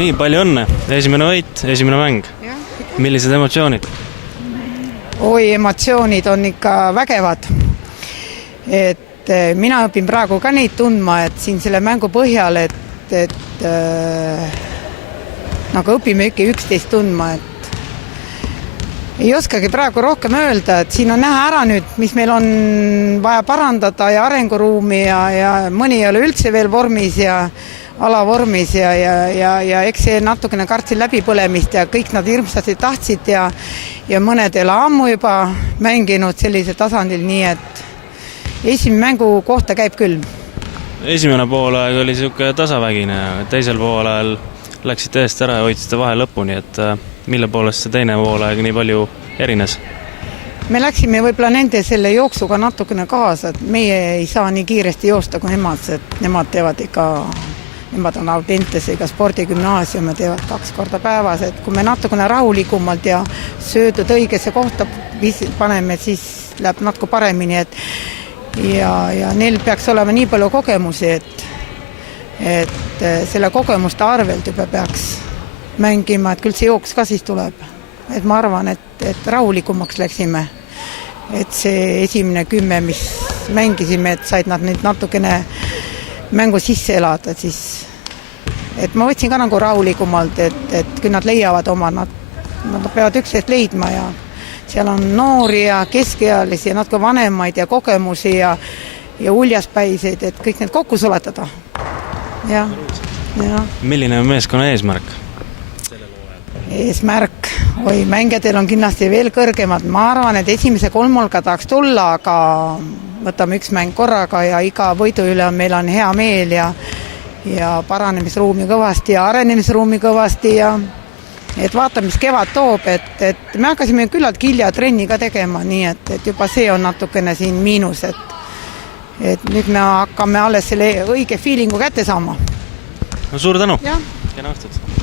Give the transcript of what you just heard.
Nii, palju õnne. Esimene võit, esimene mäng. Millised emotsioonid? Oi, emotsioonid on ikka vägevad. Et mina õpin praegu ka neid tundma, et siin selle mängu põhjal, et nagu õpime ikka 11 tundma, et ei oskagi praegu rohkem öelda, et siin on näha ära nüüd, mis meil on vaja parandada ja arenguruumi ja mõni ei ole üldse veel vormis ja alavormis ja eks see natukene kartsin läbipõlemist ja kõik nad hirmsasti tahtsid ja mõned ei ole ammu juba mänginud sellisel tasandil, nii et esimene mängu kohta käib küll. Esimene poolaeg oli siuke tasavägine, teisel poolel läksite eest ära ja hoidsite vahe lõpuni, et mille poolest see teine poolaeg nii palju erines? Me läksime võib-olla nende selle jooksuga natukene kaasa, et meie ei saa nii kiiresti joosta kui nemad, et nemad teevad ikka, nemad on Audentesega spordigümnaasium ja teevad 2 korda päevas, et kui me natukene rahulikumalt ja söödud õigesse kohta paneme, siis läheb natuke paremini, et ja neil peaks olema nii palju kogemusi, et selle kogemuste arvelt juba peaks mängima, et küll see jooks ka siis tuleb. Et ma arvan, et rahulikumaks läksime. Et see esimene 10, mis mängisime, et said nad nüüd natukene mängu sisse elada, siis et ma võtsin ka nagu rahulikumalt, et kui nad leiavad oma, nad peavad üksteist leidma ja seal on noori ja keskealisi ja natuke vanemaid ja kogemusi ja uljaspäiseid, et kõik need kokku sulatada. Ja. Milline on meeskonna eesmärk? Eesmärk, mängijadel on kindlasti veel kõrgemad. Ma arvan, et esimese 3 tahaks tulla, aga võtame 1 mäng korraga ja iga võidu üle meil on hea meel ja paranemisruumi kõvasti ja arenemisruumi kõvasti ja et vaatame, mis kevad toob, et me hakkasime küllalt hilja trenni ka tegema, nii et juba see on natukene siin miinus, et nüüd me hakkame alles selle õige feelingu kätte saama. No suur tänu! Ja. Kena õhtut!